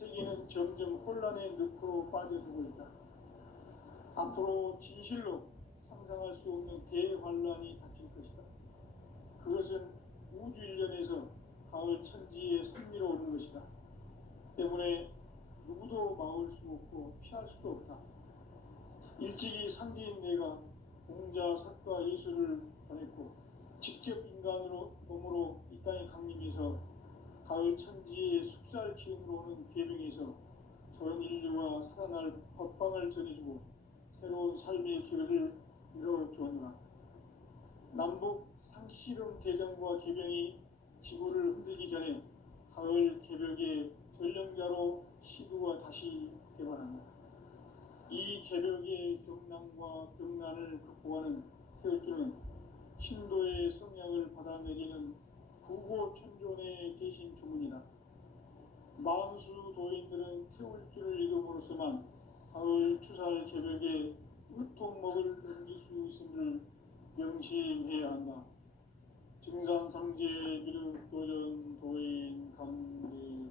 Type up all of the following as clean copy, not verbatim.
세계는 점점 혼란의 늪으로 빠져들고 있다. 앞으로 진실로 상상할 수 없는 대환란이 닥칠 것이다. 그것은 우주 일련에서 가을 천지에 승리로 오는 것이다. 때문에 누구도 막을 수 없고 피할 수도 없다. 일찍이 상대인 내가 공자, 석가, 예수를 보냈고 직접 인간으로 몸으로 이 땅에 강림해서 가을 천지의 숲살 기운으로 오는 계명에서 전 인류가 살아날 법방을 전해주고 새로운 삶의 기회를 이뤄주었노라. 남북 상시름 대전과 계명이 지구를 흔들기 전에 가을 개벽의 전령자로 시구가 다시 개발한다. 이 개벽의 경난과 병난을 극복하는 태울주는 신도의 성약을 받아내리는 구고천존의 대신 주문이다. 만수 도인들은 태울주를 읽음으로써만 가을 추살 개벽에 으통먹을 넘길 수 있음을 명심해야 한다. 증산상제 미륵도전 도인 강대군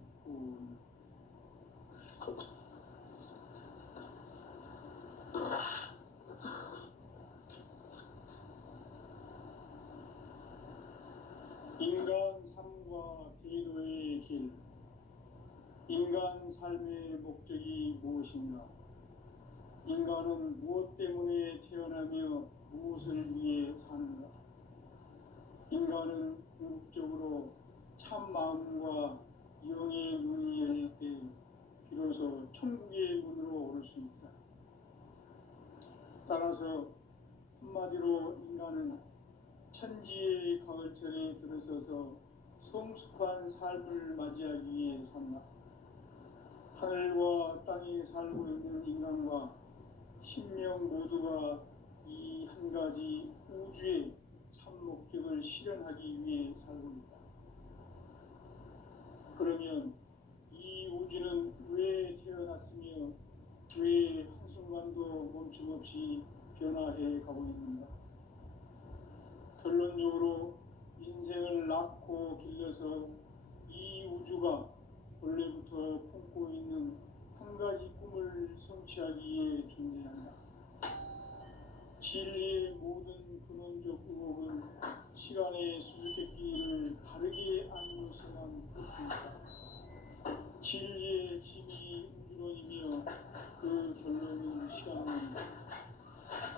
인간 삶과 계도의 길. 인간 삶의 목적이 무엇인가? 인간은 무엇 때문에 태어나며 무엇을 위해 사는가? 인간은 궁극적으로 참 마음과 영의 문이 열릴 때 비로소 천국의 문으로 오를 수 있다. 따라서 한마디로 인간은 천지의 가을철에 들어서서 성숙한 삶을 맞이하기 위해 산다. 하늘과 땅에 살고 있는 인간과 신명 모두가 이 한 가지 우주의 참 목적을 실현하기 위해 살고 있다. 그러면 이 우주는 왜 태어났으며 왜 한순간도 멈춤없이 변화해 가고 있는가? 결론적으로 인생을 낳고 길러서 이 우주가 원래부터 품고 있는 한 가지 꿈을 성취하기 위해 존재한다. 진리의 모든 근원적 의혹은 시간의 수수께끼를 다르게 아니면서만 풀 수 있다. 진리의 힘이 우주론이며 그 결론은 시간론이다.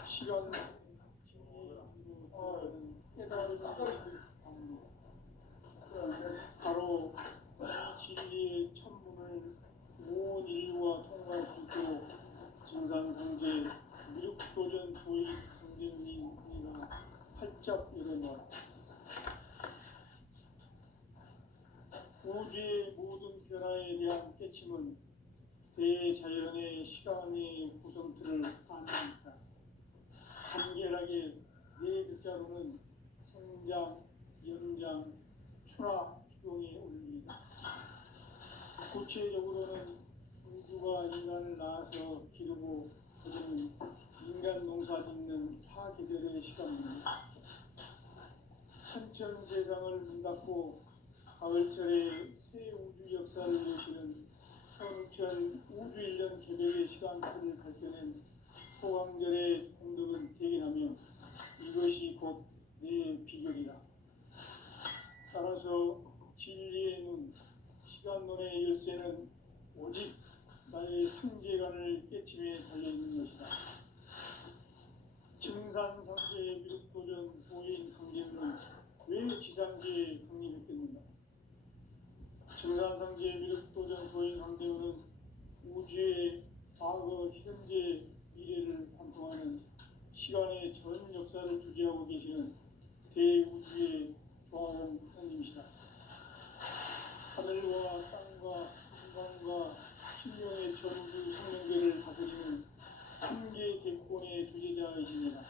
시간 진리로 깨달음을 합니다. 바로 이 진리의 천문을 온 인류가 통과할 수 있도록 증산상제 미륵도전 도인 선생님 내가 활짝 열어놔. 우주의 모든 변화에 대한 깨침은 대자연의 시간의 구성틀을 안습니다. 간결하게 네 글자로는 생장, 연장, 추나 추동의 원리이다. 구체적으로는 우주가 인간을 낳아서 기르고 거두는 인간 농사 짓는 사계절의 시간입니다. 천천 세상을 문 닫고 가을철에 새 우주 역사를 여시는 성천 우주 1년 개벽의 시간표를 밝혀낸 소강절의 공덕은 대견하며 이것이 곧 내 비결이다. 따라서 진리의 눈, 시간론의 열쇠는 오직 나의 상제관을 깨침에 달려있는 것이다. 증산상제의 미륵도전 도인 강제는 왜 지상제에 강림했겠는가? 증산상제의 미륵도전 도인 강제는 우주의 과거, 현재, 미래를 관통하는 시간의 전 역사를 주재하고 계시는 대우주의 조화원 하나님이시다. 하늘과 땅과 인간과 신명의 전우주 생명계를 다스리는 삼계 대권의 주재자이십니다.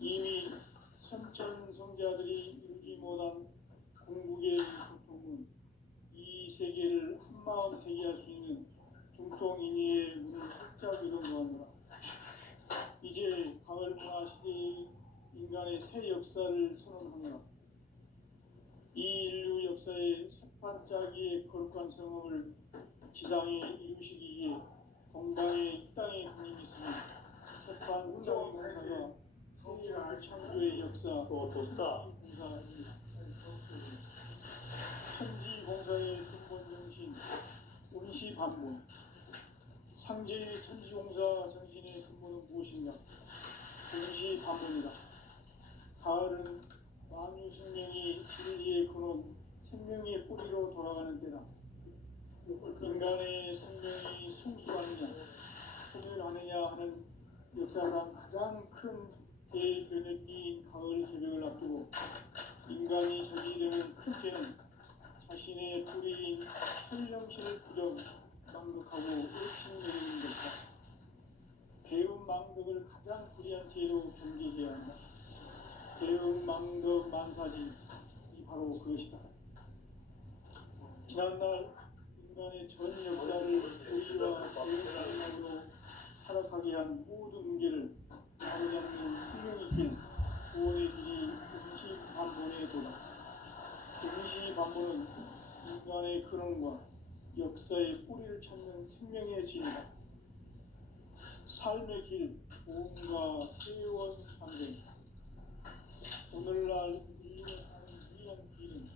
이미 선천 성자들이 이루지 못한 궁극의 고통은 이 세계를 한마음 되게 할 수 있는 중통인의의 문을 활짝 열어놓았노라. 이제 가을 문화 시대의 인간의 새 역사를 선언하노라. 이 인류 역사의 첫 반짝이의 거룩한 성험을 지상에 이루시기 위해 동방에 이 땅에 강림했으니 협한 짱공사가 성리를 창조의 역사 좋다. 공사입니다. 천지공사의 근본 정신 운시반문. 상제의 천지공사 정신의 근본은 무엇인가? 운시반문이다. 가을은 만유 생명이 진리의 근원, 생명의 뿌리로 돌아가는 때다. 인간의 생명이 성숙하느냐, 소멸하느냐 하는 역사상 가장 큰 대변혁기인 가을 개벽을 앞두고 인간이 저지르는 큰 죄는 자신의 뿌리인 현령신을 부정, 망덕하고 의심내리는 것이다. 배움 망덕을 가장 불의한 죄로 경계해야 한다. 배움 망덕 만사지, 이 바로 그것이다. 지난날 인간의 전 역사를 우리와 배움망덕으로 타락하게 한 모든 문제를 바로잡는 생명의 길, 구원의 길이 운시반문의 도다. 운시반문은 인간의 근원과 역사의 뿌리를 찾는 생명의 진이다. 삶의 길, 보험과 회원 상생. 오늘날 인류가 가는 유일한 길은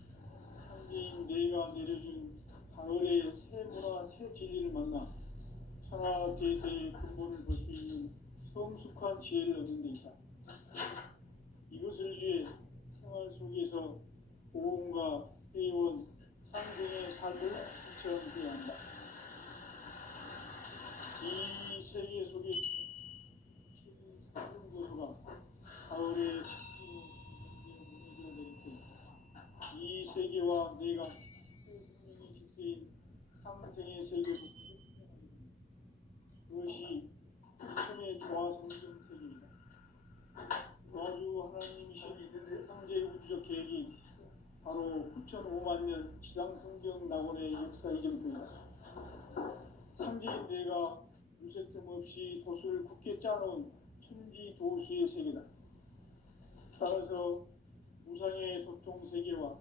상대인 내가 내려준 가을의 새 문화, 새 진리를 만나 천하 대세의 근본을 볼 수 있는 성숙한 지혜를 얻는 데 있다. 이것을 위해 생활 속에서 보험과 회원, 상생의 삶을 실천해야 한다. 이 세계 속에 신성교수가 가을에 이 세계와 내가 생명의 질서인 상생의 세계로 그것이 천의 조화성경 세계이다. 조화주 하나님이신 상제 우주적 계획이 바로 9,500,000년 지상성경 낙원의 역사 이전부이다. 상제인 내가 무쇠뜸 없이 도수를 굳게 짜놓은 천지도수의 세계다. 따라서 무상의 도통세계와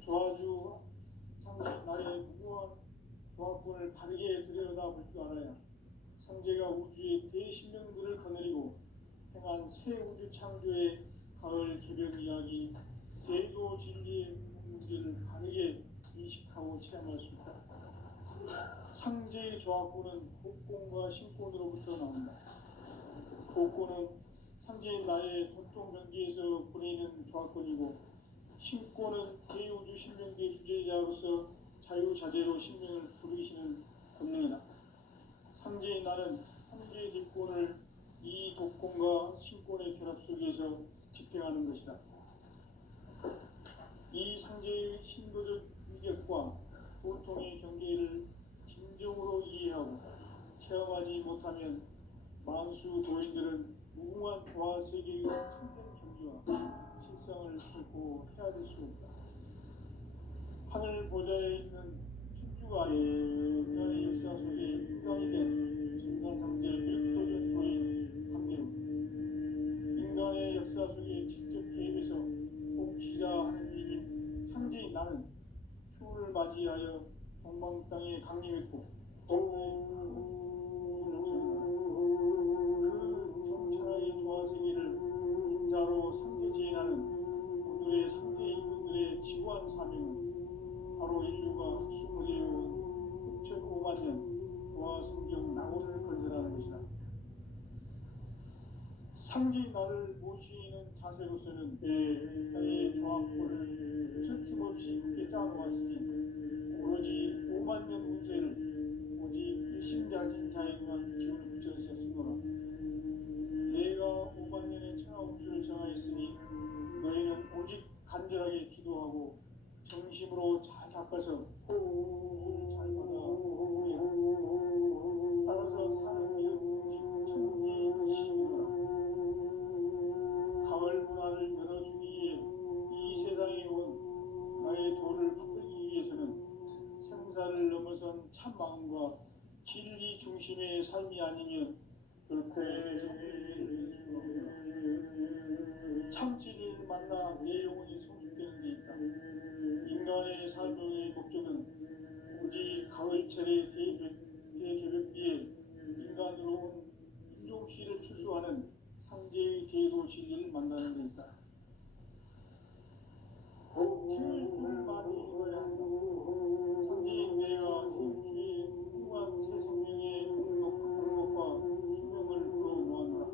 조화주 상제인 나의 무궁한 조화권을 바르게 들여다볼 줄 알아야 상제가 우주의 대신명들을 거느리고 행한 새 우주 창조의 가을 개벽 이야기, 대도 진리의 문제를 바르게 인식하고 체험할 수 있다. 상제의 조합구는 복권과 신권으로부터 나온다. 복권은 상제인 나의 도통 경계에서 보내는 조합권이고, 신권은 대우주 신명계 주제자로서 자유자재로 신명을 부르시는 권능이다. 상제인 나는 상제의 뒷권을 이 독권과 신권의 결합 속에서 집행하는 것이다. 이 상제의 신도적 위력과 보통의 경계를 진정으로 이해하고 체험하지 못하면 만수 도인들은 무궁한 조화 세계의 참된 경지와 실상을 결코 헤아릴 수 없다. 하늘 보좌에 있는 천주가 인간의 역사 속에 인간이 된 진산상제 멸도전 도인 함대우, 인간의 역사 속에 직접 개입해서 공치자하는 일인 상제인 나는 추후를 맞이하여 동방 땅에 강림했고 그 정천하의 조화세계를 인자로 상제지인하는 오늘의 상제 인군들의 지구한 사명은 바로 인류가 합숙을 해온 9,500,000년 조화성경 낙원을 건설하는 것이다. 상제인 나를 모시는 자세로서는 나의 조합권을 부처춤없이 굳게 짜놓았으니 오로지 50,000년 운세를 오직 일심자진 자에게만 기운을 붙여서 쓰노라. 내가 50,000년의 천하 운수를 정하였으니 너희는 오직 간절하게 기도하고 정심으로 잘 닦아서 운수를 잘 받아 따라서 사는 길은 오직 천지신이노라. 가을 문화를 열어주기 위해 이 세상에 온 나의 도를 받들기 위해서는 생사를 넘어선 참 마음과 진리 중심의 삶이 아니면 결코 참 진리를 만나 내 영혼이 성숙되는 데 있다. 인간의 삶의 목적은 오직 가을 가을철의 대개벽기에 인간으로 온 인종시를 추수하는 상제의 대도 진리를 만나는 데 있다. 태울줄 많이 읽어야 한다. 상제인 내가 태울주의 훌륭한 새 생명의 공덕과 수명을 불어모아노라.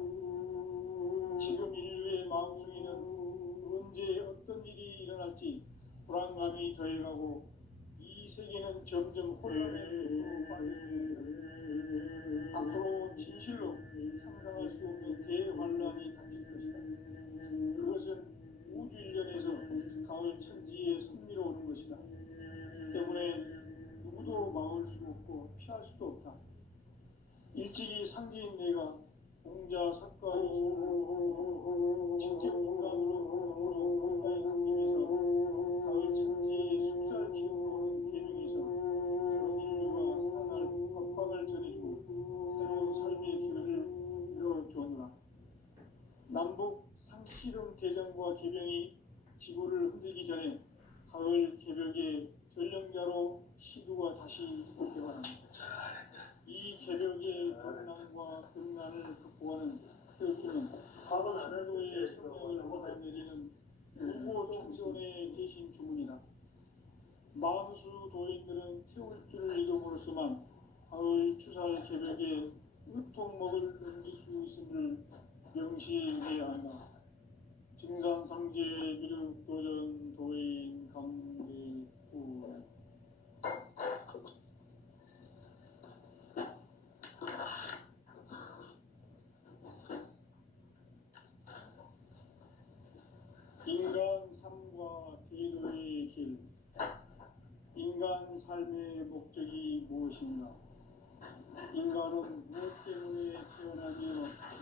지금 인류의 마음속에는 언제 어떤 일이 일어날지 불안감이 더해가고 이 세계는 점점 혼란의 늪으로 빠져들고 있다. 앞으로 진실로 상상할 수 없는 대환란이 닥칠 것이다. 그것은 우주 일련에서 가을 천지에 승리로 오는 것이다. 때문에 누구도 막을 수 없고 피할 수도 없다. 일찍이 상제인 내가 공자 석가의 힘으로 직접 인간으로 공간에 강림해서 가을 천지에 숲살 키우는 계중에서 새로운 인류가 살아날 법방을 전해주고 새로운 삶의 기회를 열어주었노라. 남북 상씨름 대전과 개병이 지구를 흔들기 전에 가을 개벽의 전령자로 시두가 다시 개발합니다. 이 개벽의 경난과 극난을 극복하는 태극기는 인류의 생명을 받아내리는 일곱 청소년의 대신 주문이다. 만수 도인들은 태울 줄을 이름으로서만 가을 추살 개벽에 으통먹을 넘길 수 있음을 명시해야 한다. 증산상제 미륵 도전 도인 강대구 인간 삶과 대도의 길. 인간 삶의 목적이 무엇인가? 인간은 무엇 때문에 태어나며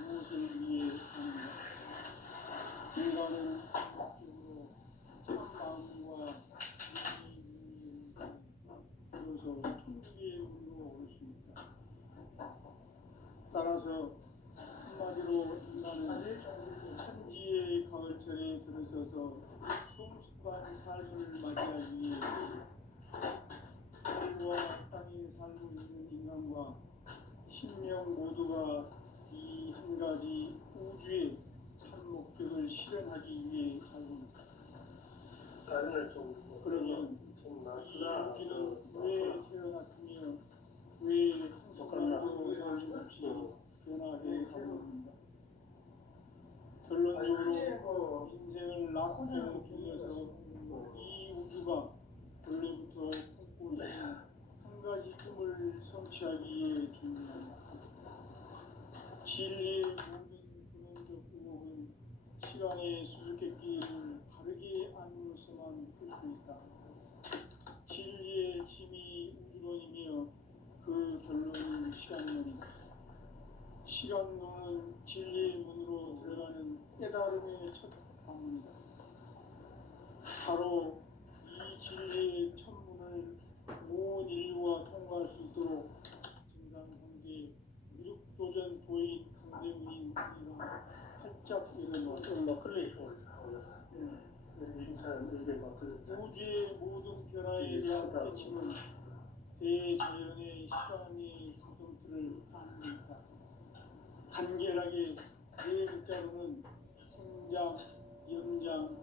무엇을 위해 사는가? 인간은 목적으로 참마음과 비로소 천국의 문으로 올 수 있다. 따라서 한마디로 인간은 천지의 가을철에 들어서서 성숙한 삶을 맞이하기 위해 하늘과 땅에 살고 있는 인간과 신명 모두가 이 한 가지 우주의 참 목적을 실현하기 위해 살고 있다. 그러면 이 우주는 왜 태어났으며 왜 한순간도 멈춤없이 변화해 가고 있는가? 결론적으로 인생을 낳고 길러서 이 우주가 원래부터 품고 있는 한 가지 꿈을 성취하기 위해 준비한다. 진리의 모든 근원적 의목은 시간의 수수께끼를 바르게 안으로서만 풀 수 있다. 진리의 힘이 우주론이며 그 결론은 시간론이다. 시간론은 진리의 문으로 들어가는 깨달음의 첫 방문이다. 바로 이 진리의 첫문을 온 인류가 통과할 수 있도록 증산상제 미륵도전 도인 강대우인 우리가 활짝 일어나서 우주의 모든 변화에 대한 깨침은 대자연의 시간의 구성틀을 아는 데 있다. 간결하게 네 글자로는 성장, 연장,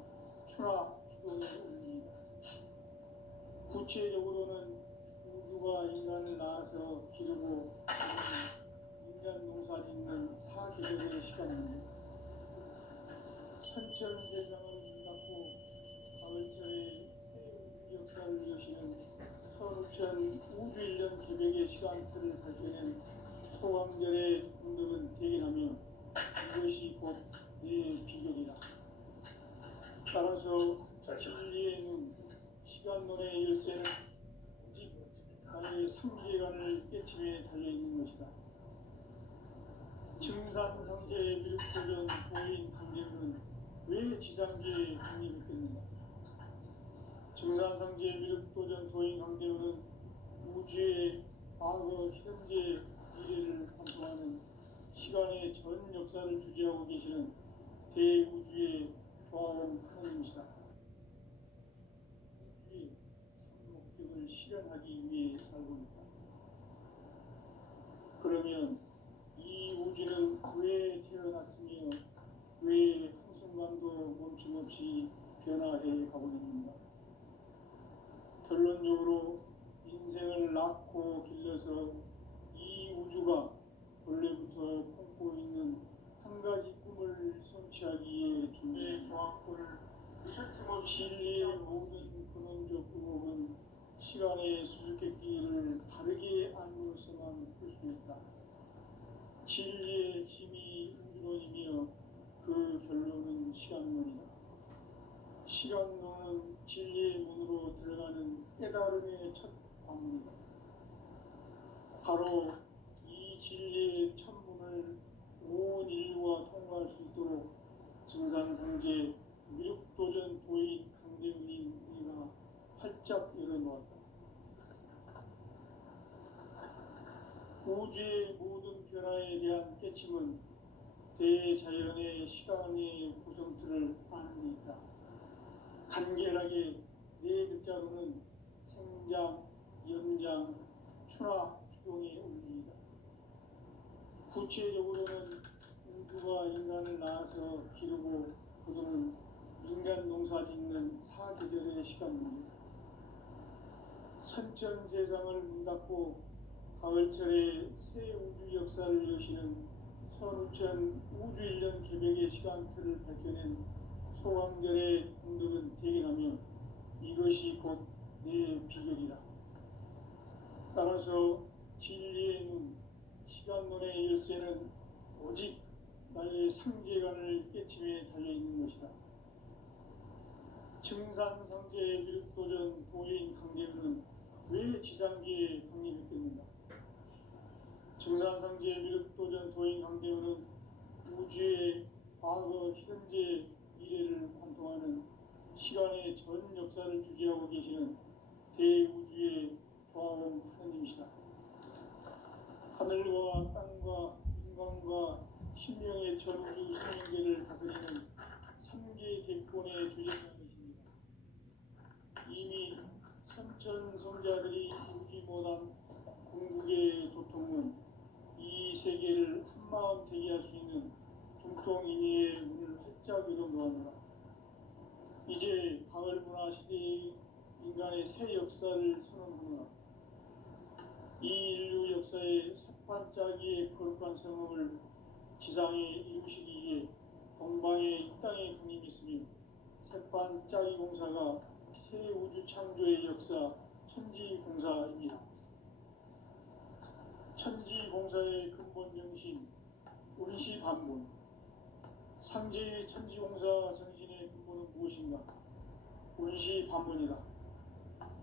추락, 주동의 의미이다. 구체적으로는 우주가 인간을 낳아서 기르고 인간 농사 짓는 사계절의 시간입니다. 천천세상을 닫고 가을철에 새 우주 역사를 여시는 서울천 우주 1년 개벽의 시간틀을 밝혀낸 소왕절의 공덕은 대견하며 이것이 곧 내 비결이라. 따라서 진리의 눈, 시간론의 열쇠는 오직 나의 삼계관을 깨침에 달려있는 것이다. 증산상제 미륵도전 도인 강제는 왜 지상계에 독립했겠는가? 증산상제 미륵도전 도인 강제는 우주의 과거, 현재, 미래를 관통하는 시간의 전 역사를 주재하고 계시는 대우주의 조화원 하나님이시다. 우주의 참 목적을 실현하기 위해 살고 있다. 그러면 이 우주는 왜 태어났으며 왜 한순간도 멈춤없이 변화해 가고 있는가? 결론적으로 인생을 낳고 길러서 이 우주가 원래부터 품고 있는 한 가지 꿈을 성취하기 위해 존재의 종합권을 진리의 모든 근원적 의혹은 시간의 수수께끼를 바르게 알므로서만 풀 수 있다. 진리의 힘이 우주론이며 그 결론은 시간론이다. 시간론은 진리의 문으로 들어가는 깨달음의 첫 관문이다. 바로 이 진리의 천문을 온 인류가 통과할 수 있도록 증산상제 미륵도전 도인 강대훈인 네가 활짝 열어놓았다. 우주의 모든 변화에 대한 깨침은 대자연의 시간의 구성틀을 아는 데 있다. 간결하게 네 글자로는 생장, 연장, 추나 추동의 원리이다. 구체적으로는 우주가 인간을 낳아서 기르고 거두는 인간 농사 짓는 사계절의 시간 문제. 선천 세상을 문 닫고 가을철에 새 우주 역사를 여시는 선우천 우주 1년 개벽의 시간틀을 밝혀낸 소강절의 공덕은 대견하며 이것이 곧 내 비결이라. 따라서 진리의 눈, 시간론의 열쇠는 오직 나의 상제관을 깨침에 달려있는 것이다. 증산상제 미륵도전 도인 강대훈은 왜 지상계에 강림했겠는가? 증산상제 미륵도전 도인 강대훈은 우주의 과거, 현재, 미래를 관통하는 시간의 전 역사를 주재하고 계시는 대우주의 조화원 하느님이시다. 하늘과 땅과 인간과 신명의 전우주 생명계를 다스리는 3개 대권의 주재자이십니다. 이미 선천성자들이 이루지 못한 궁극의 도통은 이 세계를 한마음 되게 할 수 있는 중통인의의 문을 활짝 열어놓았노라. 이제 가을 문화 시대의 인간의 새 역사를 선언하노라. 이 인류 역사의 새반짝이의 거룩한 성업을 지상에 이루시기 위해 동방에 이 땅에 강림했으며 새반짝이 공사가 새 우주 창조의 역사 천지공사입니다. 천지공사의 근본 정신 운시반본. 상제의 천지공사 정신의 근본은 무엇인가? 운시반본이다.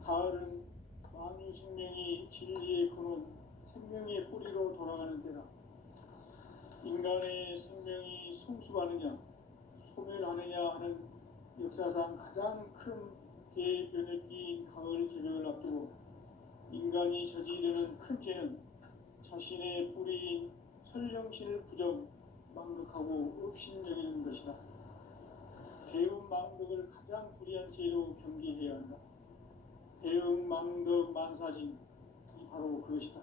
가을은 만유 생명이 진리의 근원, 생명의 뿌리로 돌아가는 때다. 인간의 생명이 성숙하느냐, 소멸하느냐 하는 역사상 가장 큰 대변혁기인 가을 개벽을 앞두고 인간이 저지르는 큰 죄는 자신의 뿌리인 설령신을 부정, 망극하고 업신여기는 것이다. 배움 망덕을 가장 불의한 죄로 경계해야 한다. 배움 망덕 만사진이 바로 그것이다.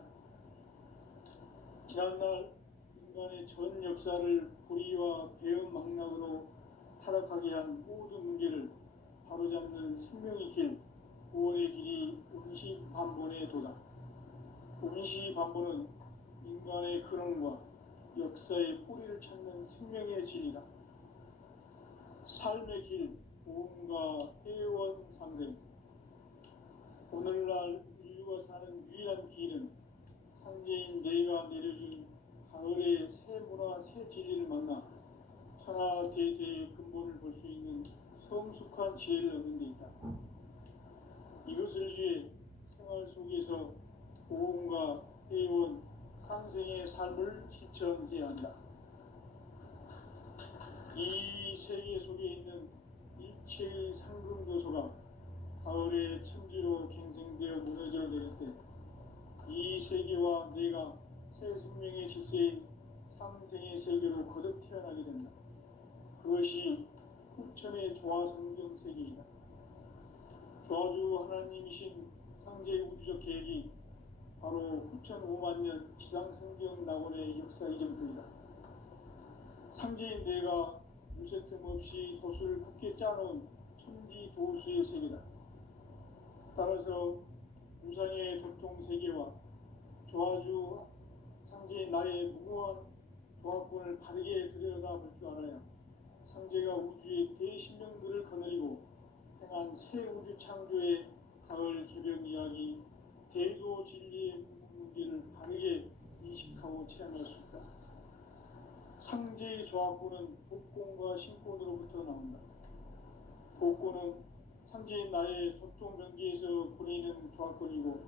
지난날 인간의 전 역사를 불의와 배움 망락으로 타락하게 한 모든 문제를 바로잡는 생명의 길, 구원의 길이 운시반본의 도다. 운시반본은 인간의 근원과 역사의 뿌리를 찾는 생명의 진리다. 삶의 길, 보험과 회원 상생. 오늘날 인류가 사는 유일한 기회는 상제인 내가 내려준 가을의 새 문화, 새 진리를 만나 천하 대세의 근본을 볼 수 있는 성숙한 지혜를 얻는 데 있다. 이것을 위해 생활 속에서 보험과 회원, 상생의 삶을 실천해야 한다. 이 세계 속에 있는 일체의 상금도소가 가을의 천지로 갱생되어 무너져 내릴 때 이 세계와 내가 새 생명의 질서인 상생의 세계로 거듭 태어나게 된다. 그것이 후천의 조화성경 세계이다. 조화주 하나님이신 상제 우주적 계획이 바로 후천 5만 년 지상성경 낙원의 역사 이전입니다. 상제인 내가 무쇠틈 없이 도수를 굳게 짜놓은 천지 도수의 세계다. 따라서 우상의 도통 세계와 조화주 상제인 나의 무모한 조합군을 바르게 들여다볼 줄 알아야 상제가 우주의 대신령들을 거느리고 행한 새 우주 창조의 가을 개변 이야기, 대도 진리의 문제를 바르게 인식하고 체험할 수 있다. 상제의 조합군은 복권과 신권으로부터 나온다. 복권은 상제인 나의 도통 명계에서 보내는 조합권이고,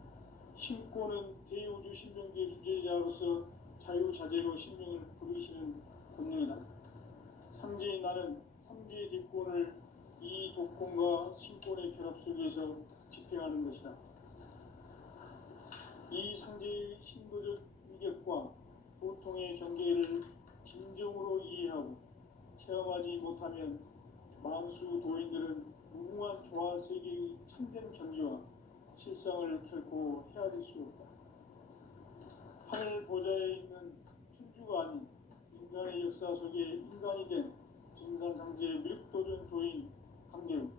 신권은 대우주 신명계 주제자로서 자유자재로 신명을 부르시는 권능이다. 상제인 나는 상제의 뒷권을 이 독권과 신권의 결합 속에서 집행하는 것이다. 이 상제의 신도적 위격과 보통의 경계를 진정으로 이해하고 체험하지 못하면 만수 도인들은 무궁한 조화 세계의 참된 경지와 실상을 결코 헤아릴 수 없다. 하늘 보좌에 있는 천주가 아닌 인간의 역사 속에 인간이 된 증산상제의 밀도전 도인 강대우,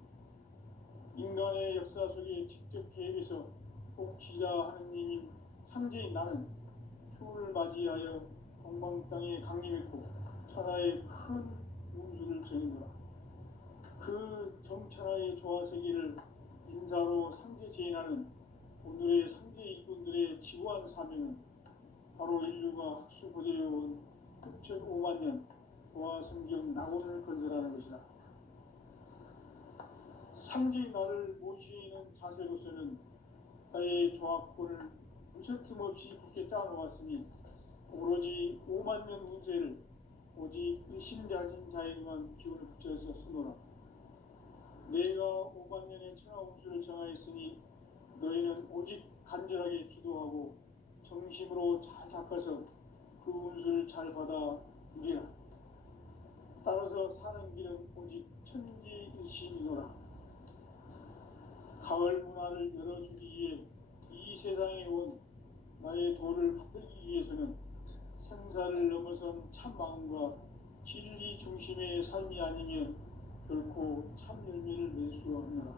인간의 역사 속에 직접 개입해서 통치자 하느님인 상제인 나는 추운을 맞이하여 동방 땅에 강림했고 천하의 큰 운수를 정했노라. 그 정천하의 조화세계를 인사로 상제 제인하는 오늘의 상제 이군들의 지구한 사명은 바로 인류가 학수고대해온 6,500만 년 조화성경 낙원을 건설하는 것이다. 상제인 나를 모시는 자세로서는 나의 조합권을 무쇠틈 없이 굳게 짜놓았으니 오로지 5만 년 운세를 오직 일심자진 자에게만 기운을 붙여서 쓰노라. 내가 5만 년의 천하 운수를 정하였으니 너희는 오직 간절하게 기도하고 정심으로 잘 닦아서 그 운수를 잘 받아 누리라. 따라서 사는 길은 오직 천지일신이노라. 가을 문화를 열어주기 위해 이 세상에 온 나의 도를 받들기 위해서는 생사를 넘어선 참 마음과 진리 중심의 삶이 아니면 결코 참 열매를 낼 수 없느라.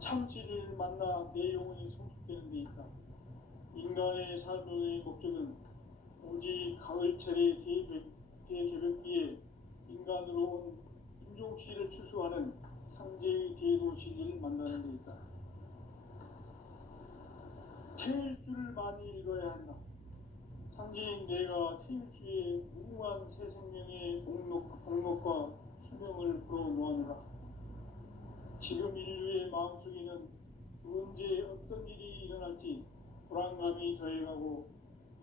참 진리를 만나 내 영혼이 성숙되는 데 있다. 인간의 삶의 목적은 오직 가을철의 대개벽기에 인간으로 온 인종씨를 추수하는 상제의 대도 진리를 만나는 데 있다. 태일주를 많이 읽어야 한다. 상제인 내가 태일주의 무궁한 새 생명의 복록과 수명을 불어모아노라. 지금 인류의 마음속에는 언제 어떤 일이 일어날지 불안감이 더해가고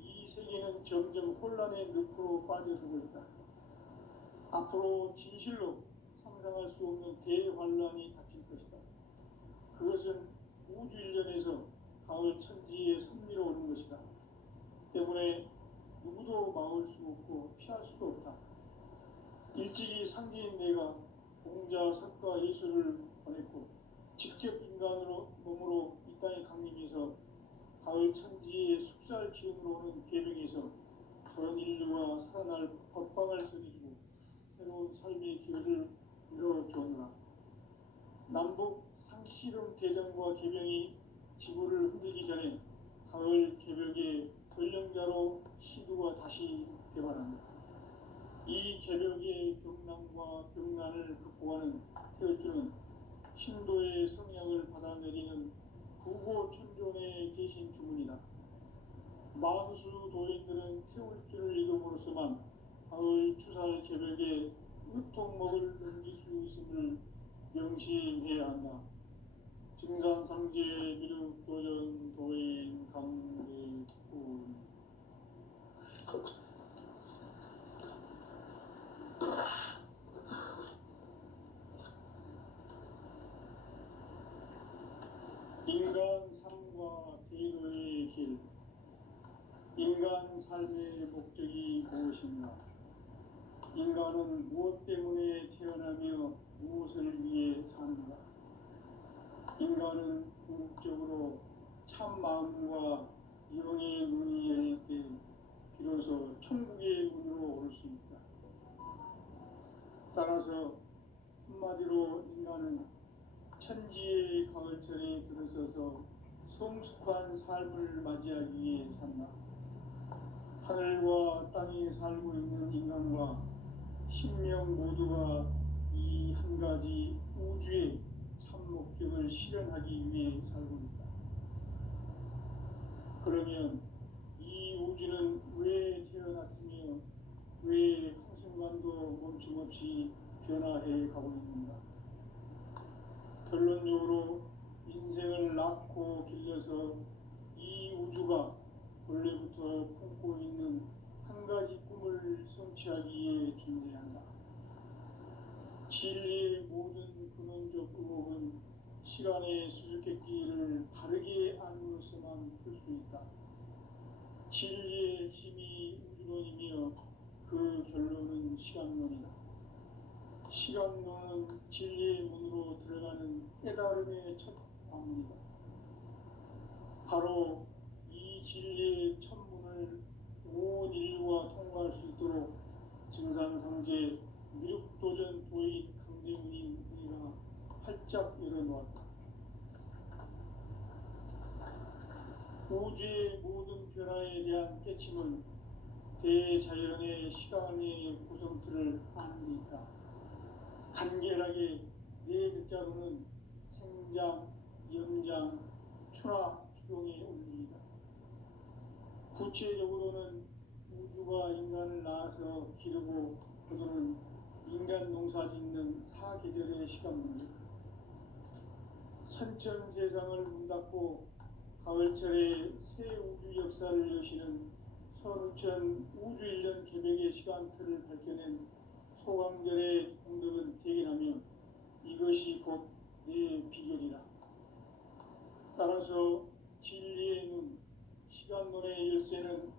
이 세계는 점점 혼란의 늪으로 빠져들고 있다. 앞으로 진실로 상상할 수 없는 대환란이 닥칠 것이다. 그것은 우주 일련에서 가을 천지의 섭리로 오는 것이다. 때문에 누구도 막을 수 없고 피할 수도 없다. 일찍이 상제인 내가 공자, 석가, 예수를 보냈고 직접 인간으로 몸으로 이 땅에 강림해서 가을 천지의 숙살 기운으로 오는 계명에서 전 인류가 살아날 법방을 써내주고 새로운 삶의 기회를 이뤄주었노라. 남북 상시름 대전과 계명이 지구를 흔들기 전에 가을 개벽의 전령자로 시두가 다시 개발합니다. 이 개벽의 병난과 병난을 극복하는 태울주는 신도의 성약을 받아내리는 구고천존의 대신 주문이다. 만수 도인들은 태울주를 읽음으로써만 가을 추살 개벽에 으통먹을 넘길 수 있음을 명심해야 한다. 증산상제 미륵도전 도인 강대군. 인간 삶과 대도의 길. 인간 삶의 목적이 무엇인가? 인간은 무엇 때문에 태어나며 무엇을 위해 사는가? 인간은 궁극적으로 참 마음과 영의 문이 열릴 때 비로소 천국의 문으로 오를 수 있다. 따라서 한마디로 인간은 천지의 가을철에 들어서서 성숙한 삶을 맞이하기 위해 산다. 하늘과 땅에 살고 있는 인간과 신명 모두가 이 한 가지 우주의 참 목적을 실현하기 위해 살고 있다. 그러면 이 우주는 왜 태어났으며 왜 한순간도 멈춤없이 변화해 가고 있는가? 결론적으로 인생을 낳고 길러서 이 우주가 원래부터 품고 있는 한 가지 꿈을 성취하기 위해 존재한다. 진리의 모든 근원적 의혹은 시간의 수수께끼를 바르게 알므로서만 풀 수 있다. 진리의 힘이 우주론이며 그 결론은 시간론이다. 시간론은 진리의 문으로 들어가는 깨달음의 첫 방문이다. 바로 이 진리의 첫 문을 온 인류가 통과할 수 있도록 증산상제 미륵도전 도인 강대문인 내가 활짝 열어놓았다. 우주의 모든 변화에 대한 깨침은 대자연의 시간의 구성틀을 아는 데 있다. 간결하게 네 글자로는 생장, 연장, 추나 추동의 원리이다. 구체적으로는 우주가 인간을 낳아서 기르고 거두는 인간 농사 짓는 사계절의 시간문이다. 선천 세상을 문 닫고 가을철에 새 우주 역사를 여시는 선우천 우주 1년 개벽의 시간틀을 밝혀낸 소강절의 공덕은 대견하며 이것이 곧 내 비결이라. 따라서 진리의 눈, 시간론의 열쇠는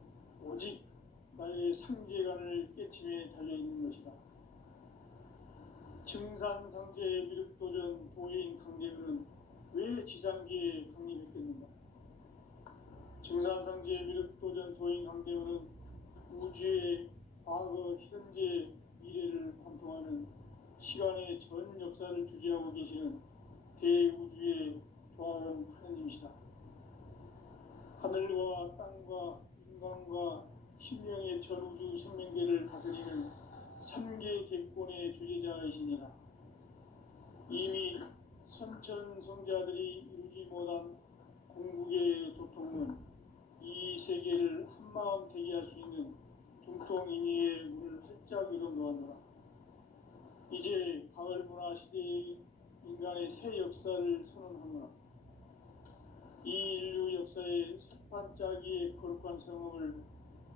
오직 나의 상계관을 깨침에 달려있는 것이다. 증산상제 미륵도전 도인 강대근은 왜 지상계에 강림했겠는가? 증산상제 미륵도전 도인 강대근은 우주의 과거, 현재, 미래를 관통하는 시간의 전 역사를 주재하고 계시는 대우주의 조화원 하느님이시다. 하늘과 땅과 인간과 신명의 전우주 생명계를 다스리는 3계 대권의 주재자이시니라. 이미 선천성자들이 이루지 못한 궁극의 도통은 이 세계를 한마음 되게 할 수 있는 중통인의의 문을 활짝 열어놓았노라. 이제 가을 문화 시대의 인간의 새 역사를 선언하노라. 이 인류 역사의 새반짝이의 거룩한 성험을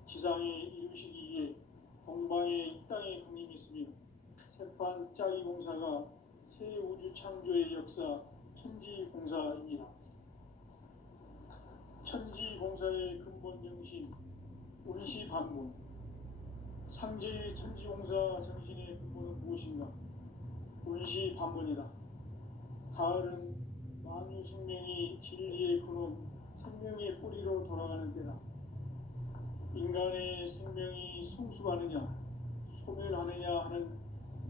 지상에 이루시기 위해 동방에 이 땅에 강림했으며 새반짝이 공사가 새 우주 창조의 역사 천지공사이니라. 천지공사의 근본 정신 운시반문. 상제의 천지공사 정신의 근본은 무엇인가? 운시반문이다. 가을은 만유 생명이 진리의 근원, 생명의 뿌리로 돌아가는 때다. 인간의 생명이 성숙하느냐, 소멸하느냐 하는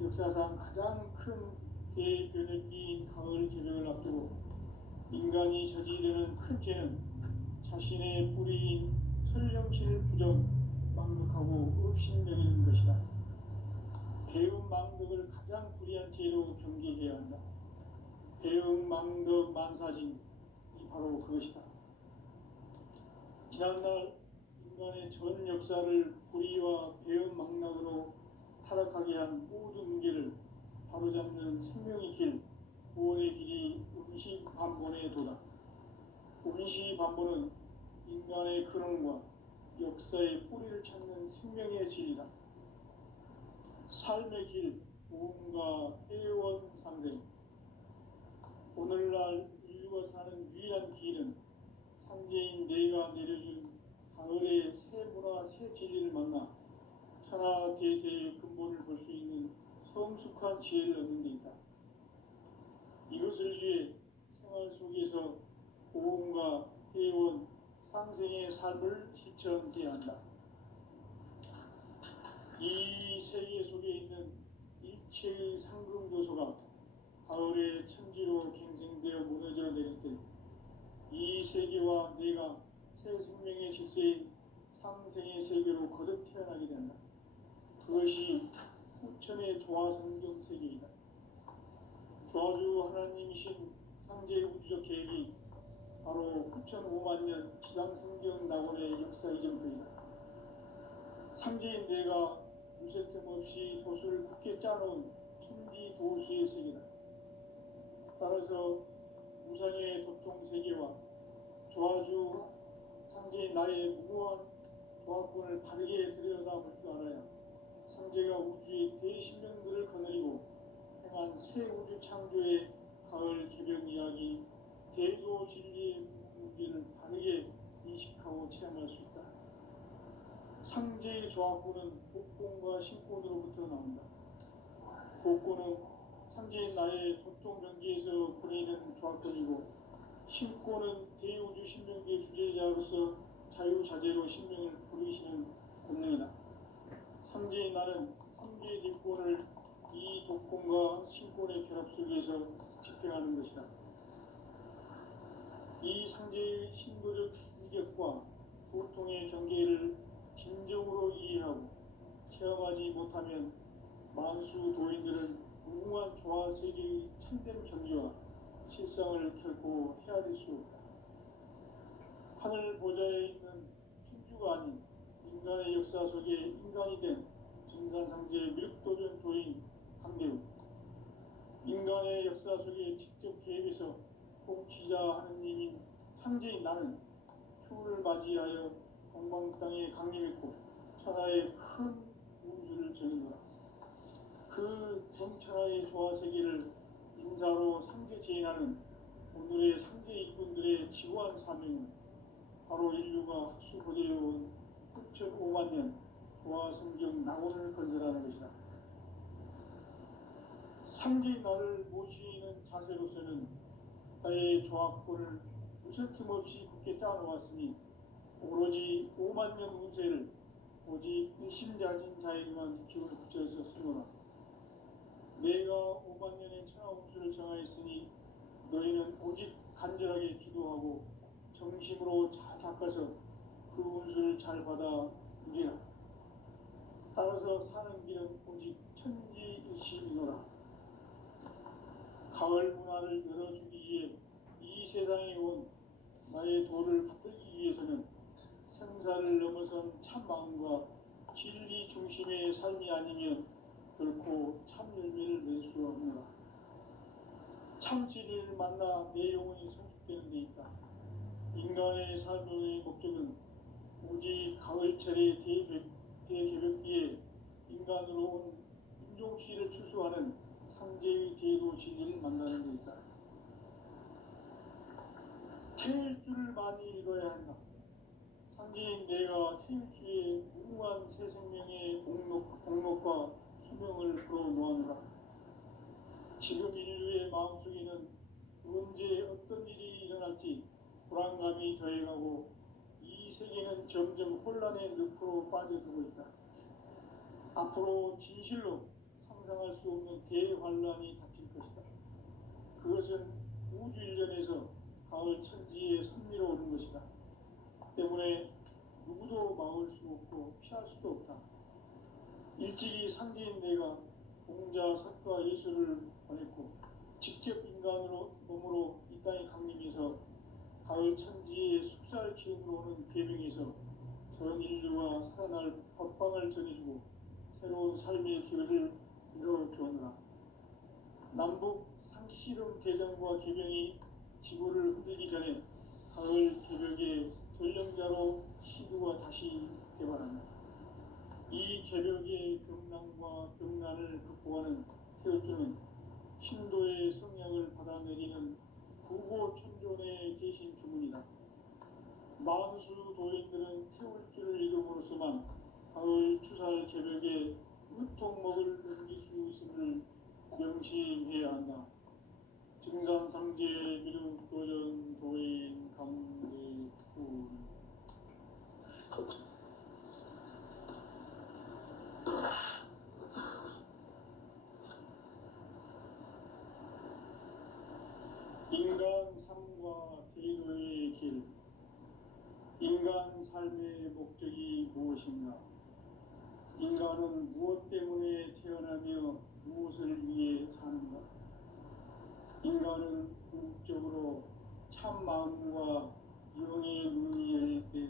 역사상 가장 큰 대변혁기인 가을 개벽을 앞두고 인간이 저지르는 큰 죄는 자신의 뿌리인 설령신을 부정, 망덕하고 업신여기는 것이다. 배움 망덕을 가장 불의한 죄로 경계해야 한다. 배움 망덕 만사진이 바로 그것이다. 지난날 인간의 전 역사를 불의와 배움 망락으로 타락하게 한 모든 문제를 바로잡는 생명의 길, 구원의 길이 운시반본의 도다. 운시반본은 인간의 근원과 역사의 뿌리를 찾는 생명의 진리다. 삶의 길, 모험과 회원 상생. 오늘날 인류가 사는 유일한 길은 상제인 내가 내려준 가을의 새 문화, 새 진리를 만나 천하 대세의 근본을 볼 수 있는 성숙한 지혜를 얻는 데 있다. 이것을 위해 생활 속에서 고음과 해온 상생의 삶을 실천해야 한다. 이 세계 속에 있는 일체의 상금 요소가 가을의 천지로 갱생되어 무너져 내릴 때 이 세계와 내가 새 생명의 질서인 상생의 세계로 거듭 태어나게 된다. 그것이 후천의 조화성경 세계이다. 조화주 하나님이신 상제 우주적 계획이 바로 후천 5만 년 지상성경 낙원의 역사 이전부이다. 상제인 내가 무쇠틈 없이 도수를 굳게 짜놓은 천지 도수의 세계다. 따라서 무상의 도통 세계와 조화주 상제인 나의 무고한 조합권을 바르게 들여다볼 줄 알아야 상제가 우주의 대신명들을 거느리고 행한 새 우주 창조의 가을 개벽 이야기 대도 진리의 무게를 바르게 인식하고 체험할 수 있다. 상제의 조합권은 복권과 신권으로부터 나온다. 복권은 상제인 나의 도통 경계에서 보내는 조합권이고 신권은 대우주 신명기의 주제자로서 자유자재로 신명을 부르시는 권능이다. 상제인 나는 상제의 뒷권을 이 독권과 신권의 결합 속에서 집행하는 것이다. 이 상제의 신도적 인격과 보통의 경계를 진정으로 이해하고 체험하지 못하면 만수 도인들은 무궁한 조화 세계의 참된 경지와 실상을 결코 헤아릴 수 없다. 하늘 보좌에 있는 thiên 주가 아닌 인간의 역사 속에 인간이 된 증산상제 밀도전 도인 강대우, 인간의 역사 속에 직접 개입해서 통치자 하느님인 상제인 나는 추를 맞이하여 동방 땅에 강림했고 천하의 큰 운수를 전했노라. 그 정천하의 조화 세계를 인사로 상제 제인하는 오늘의 상제 일꾼들의 지구한 사명은 바로 인류가 학수고대해온 9,5만 년 조화 성경 낙원을 건설하는 것이다. 상제인 나를 모시는 자세로서는 나의 조합권을 무쇠틈 없이 굳게 짜놓았으니 오로지 5만 년 운세를 오직 일심자진 자에게만 기운을 붙여서 쓰노라. 내가 5만 년의 천하 운수를 정하였으니 너희는 오직 간절하게 기도하고 정심으로 잘 닦아서 그 운수를 잘 받아 누리라. 따라서 사는 길은 오직 천지일심이노라. 가을 문화를 열어주기 위해 이 세상에 온 나의 도를 받들기 위해서는 생사를 넘어선 참 마음과 진리 중심의 삶이 아니면 결코 참 열매를 맺을 수 없노라. 참 진리를 만나 내 영혼이 성숙되는 데 있다. 인간의 삶의 목적은 오직 가을철의 대개벽기에 인간으로 온 인종시를 추수하는 상제의 대도 진리를 만나는 데 있다. 태일주를 많이 읽어야 한다. 상제인 내가 태일주의 무궁한 새 생명의 공록과 수명을 불어놓아노라. 지금 인류의 마음속에는 언제 어떤 일이 일어날지 불안감이 더해가고 이 세계는 점점 혼란의 늪으로 빠져들고 있다. 앞으로 진실로 상상할 수 없는 대환란이 닥칠 것이다. 그것은 우주 일련에서 가을 천지에 선미로 오는 것이다. 때문에 누구도 막을 수 없고 피할 수도 없다. 일찍이 상제인 내가 공자, 석가, 예수를 보냈고 직접 인간으로 몸으로 이 땅에 강림해서 가을 천지의 숙살 기운으로 오는 계명에서 전 인류가 살아날 법방을 전해주고 새로운 삶의 기회를 이뤄주었노라. 남북 상씨름 대전과 계명이 지구를 흔들기 전에 가을 개벽의 전령자로 시구가 다시 개발한다. 이 개벽의 병난과 병난을 극복하는 태울주는 신도의 성약을 받아내리는 구고천존의 대신 주문이다. 만수 도인들은 태울주를 읽음으로써만 가을 추살 개벽에 의통목을 넘길 수 있음을 명심해야 한다. 증산상제 미륵도전 도인 강대 후 인간 삶과 대도의 길, 인간 삶의 목적이 무엇인가? 인간은 무엇 때문에 태어나며 무엇을 위해 사는가? 인간은 궁극적으로 참 마음과 영의 문이 열릴 때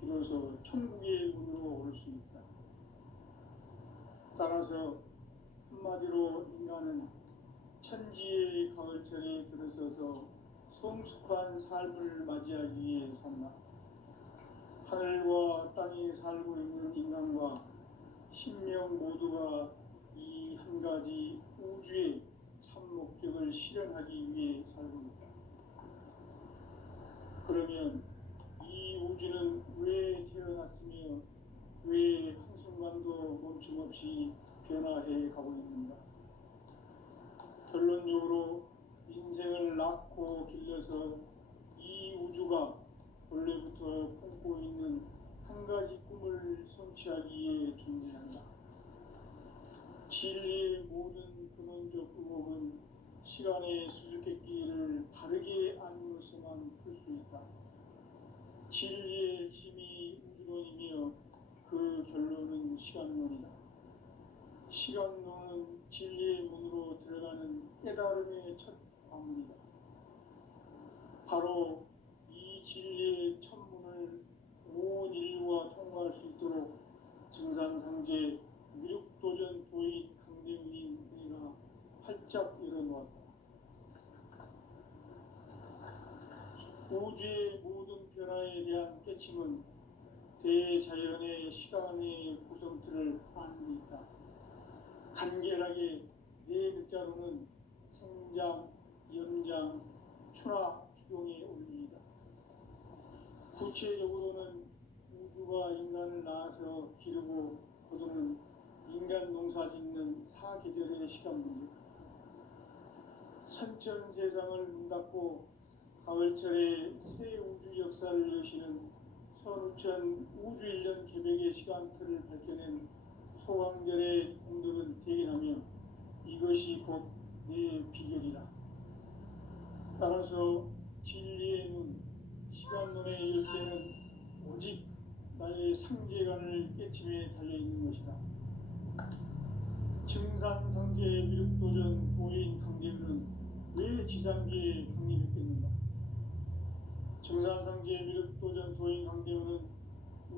비로소 천국의 문으로 올 수 있다. 따라서 한마디로 인간은 천지의 가을철에 들어서서 성숙한 삶을 맞이하기 위해 산다. 하늘과 땅에 살고 있는 인간과 신명 모두가 이 한 가지 우주의 참 목적을 실현하기 위해 살고 있다. 그러면 이 우주는 왜 태어났으며 왜 한순간도 멈춤없이 변화해 가고 있는가? 결론적으로 인생을 낳고 길러서 이 우주가 원래부터 품고 있는 한 가지 꿈을 성취하기 위해 존재한다. 진리의 모든 근원적 의혹은 시간의 수수께끼를 바르게 아님으로서만 풀 수 있다. 진리의 핵심이 우주론이며 그 결론은 시간론이다. 시간론은 진리의 문으로 들어가는 깨달음의 첫 관문이다. 바로 이 진리의 첫 문을 온 인류가 통과할 수 있도록 증산상제 미륵도전 도인 강대훈인 내가 활짝 열어놓았다. 우주의 모든 변화에 대한 깨침은 대자연의 시간의 구성틀을 아는 데 있다. 간결하게 네 글자로는 생장, 연장, 추나 추동의 원리이다. 구체적으로는 우주가 인간을 낳아서 기르고 거두는 인간 농사 짓는 사계절의 시간 문제, 선천 세상을 문 닫고 가을철에 새 우주 역사를 여시는 선우천 우주 1년 개백의 시간틀을 밝혀낸 소강들의 공덕은 대견하며 이것이 곧 내 비결이라. 따라서 진리의 문, 시간론의 열쇠는 오직 나의 상계관을 깨침에 달려있는 것이다. 증산상제 미륵도전 도인 강대훈은 왜 지상계에 강림했겠는가? 증산상제 미륵도전 도인 강대훈은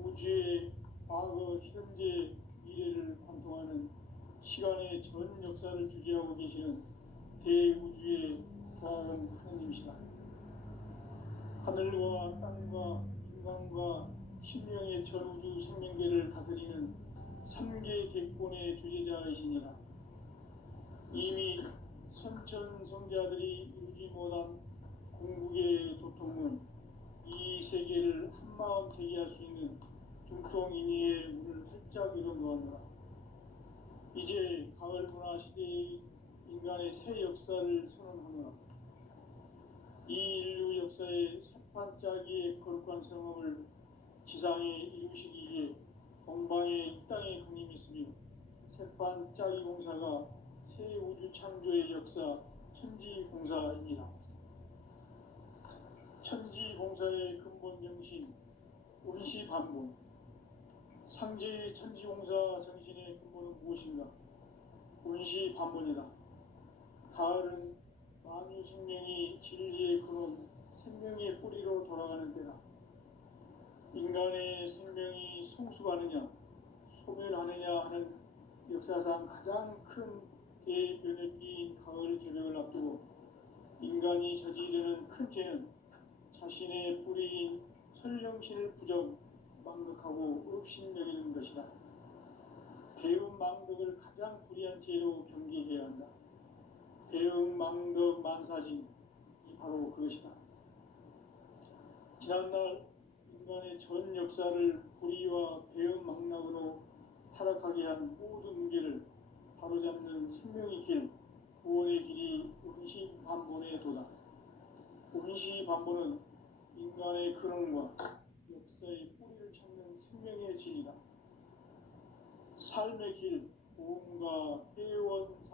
우주의 과거, 현재, 미래를 관통하는 시간의 전 역사를 주재하고 계시는 대우주의 조화원 하나님이시다. 하늘과 땅과 인간과 신명의 전우주 생명계를 다스리는 3개 대권의 주재자이시니라. 이미 선천 성자들이 이루지 못한 궁극의 도통은 이 세계를 한마음 되게 할 수 있는 중통인의의 문을 활짝 열어놓았노라. 이제 가을 문화 시대의 인간의 새 역사를 선언하노라. 이 인류 역사의 새반짝이의 거룩한 성험을 지상에 이루시기 위해 동방의 이 땅에 강림했으며 새반짝이 공사가 새 우주 창조의 역사 천지공사이니라. 천지공사의 근본 정신 운시반본, 상제의 천지공사 정신의 근본은 무엇인가? 운시반본이다. 가을은 만유 생명이 진리의 근원, 생명의 뿌리로 돌아가는 때다. 인간의 생명이 성숙하느냐, 소멸하느냐 하는 역사상 가장 큰 대변혁기인 가을 개벽을 앞두고 인간이 저지르는 큰 죄는 자신의 뿌리인 설령신을 부정, 망극하고 업신여기는 것이다. 배움 망덕을 가장 불의한 죄로 경계해야 한다. 배움 망덕 만사진, 이 바로 그것이다. 지난날 인간의 전 역사를 불의와 배움 망락으로 타락하게 한 모든 문제를 바로잡는 생명의 길, 구원의 길이 운시반본의 도다. 운시반본은 인간의 근원과 역사의 뿌리를 찾는 생명의 진이다. 삶의 길, 보험과 회원 상생